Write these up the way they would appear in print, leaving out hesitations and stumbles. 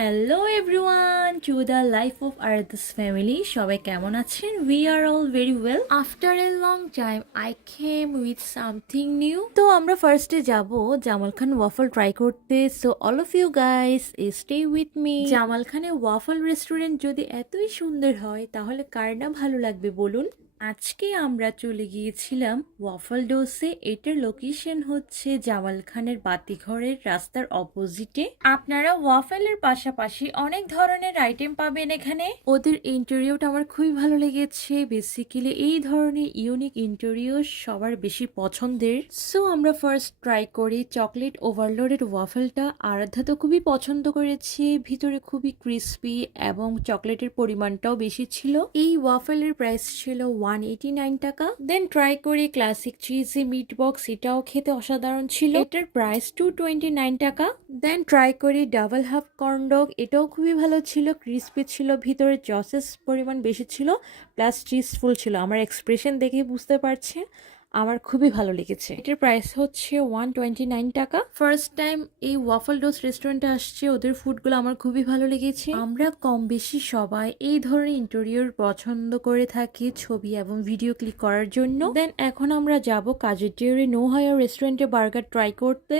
Hello everyone to the life of Aradhya's family. সবাই কেমন আছেন? We are all very well. After a long time I came with something new. তো আমরা ফার্স্টে যাব জামাল খান ওয়াফল ট্রাই করতে। So all of you guys stay with me. Jamal খানের waffle restaurant যদি এতই সুন্দর হয় তাহলে কার না ভালো লাগবে বলুন। আজকে আমরা চলে গিয়েছিলাম ওয়াফল ডোসে। এটার লোকেশন হচ্ছে জামাল খানের বাতিঘরের রাস্তার অপোজিটে। আপনারা ওয়াফেলের পাশাপাশি অনেক ধরনের আইটেম পাবেন এখানে। ওদের ইন্টেরিয়রটা আমার খুবই ভালো লেগেছে। বেসিক্যালি এই ধরনের ইউনিক ইন্টেরিয়র সবার বেশি পছন্দের। সো আমরা ফার্স্ট ট্রাই করি চকলেট ওভারলোডেড ওয়াফেলটা। আরাধ্যা তো খুবই পছন্দ করেছে, ভিতরে খুবই ক্রিস্পি এবং চকলেটের পরিমাণটাও বেশি ছিল। এই ওয়াফেলের প্রাইস ছিল 189 টাকা। দেন ট্রাই করি ক্লাসিক চিজি মিট বক্স, এটাও খেতে অসাধারণ ছিল, এটার প্রাইস 229 টাকা। দেন ট্রাই করি ডাবল হাফ কর্ন ডগ, এটাও খুবই ভালো ছিল, ক্রিস্পি ছিল, ভিতরে জসেস পরিমাণ বেশি ছিল, প্লাস চিজফুল ছিল। আমার এক্সপ্রেশন দেখে বুঝতে পারছেন আমার খুবই ভালো লেগেছে। এটার প্রাইস হচ্ছে 129 টাকা। ফার্স্ট টাইম এই ওয়াফল ডোস রেস্টুরেন্টে আসছে, ওদের ফুডগুলো আমার খুবই ভালো লেগেছে। আমরা কম বেশি সবাই এই ধরনের ইন্টেরিয়র পছন্দ করে থাকি ছবি এবং ভিডিও ক্লিক করার জন্য। দেন এখন আমরা যাব কাজের ডিউরি নো হায়ার রেস্টুরেন্টে বার্গার ট্রাই করতে।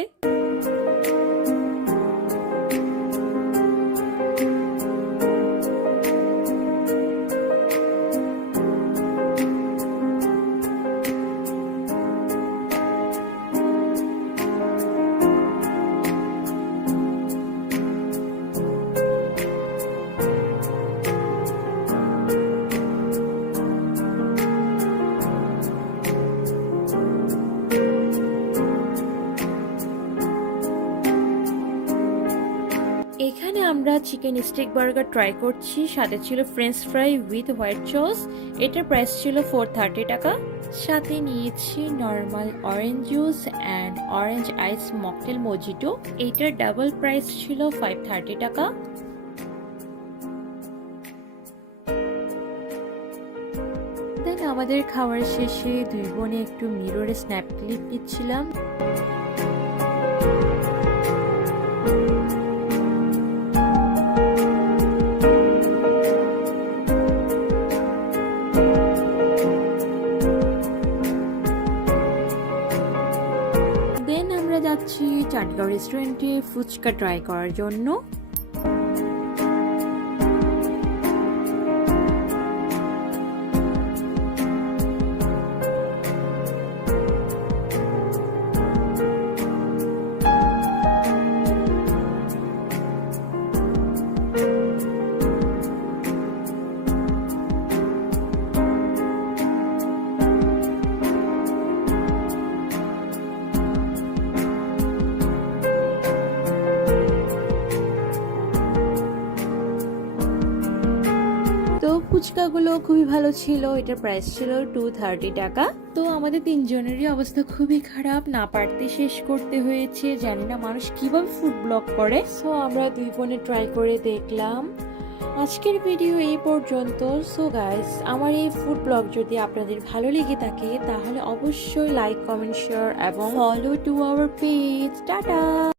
এখানে আমরা চিকেন স্টিক বার্গার ট্রাই করছি, সাথে ছিল french fry with white sauce, এটার প্রাইস ছিল 430 টাকা। সাথে নিয়েছি normal orange juice and orange ice mocktail mojito, এটার ডাবল প্রাইস ছিল 530 টাকা। দেন আমাদের খাওয়ার শেষে দুই বোনে একটু মিররে স্ন্যাপ ক্লিপ নিচ্ছিলাম। দেন আমরা যাচ্ছি চাটগাঁও রেস্টুরেন্টে ফুচকা ট্রাই করার জন্য। তো ফুচকাগুলো খুবই ভালো ছিল, এটার প্রাইস ছিল 230 টাকা। তো আমাদের তিনজনেরই অবস্থা খুবই খারাপ, না পারতে শেষ করতে হয়েছে। জানি না মানুষ কিভাবে ফুড ব্লগ করে। সো আমরা দুই বোনে ট্রাই করে দেখলাম। আজকের ভিডিও এই পর্যন্ত। সো গাইস, আমার এই ফুড ব্লগ যদি আপনাদের ভালো লেগে থাকে তাহলে অবশ্যই লাইক, কমেন্ট, শেয়ার এবং follow to our page. Tata.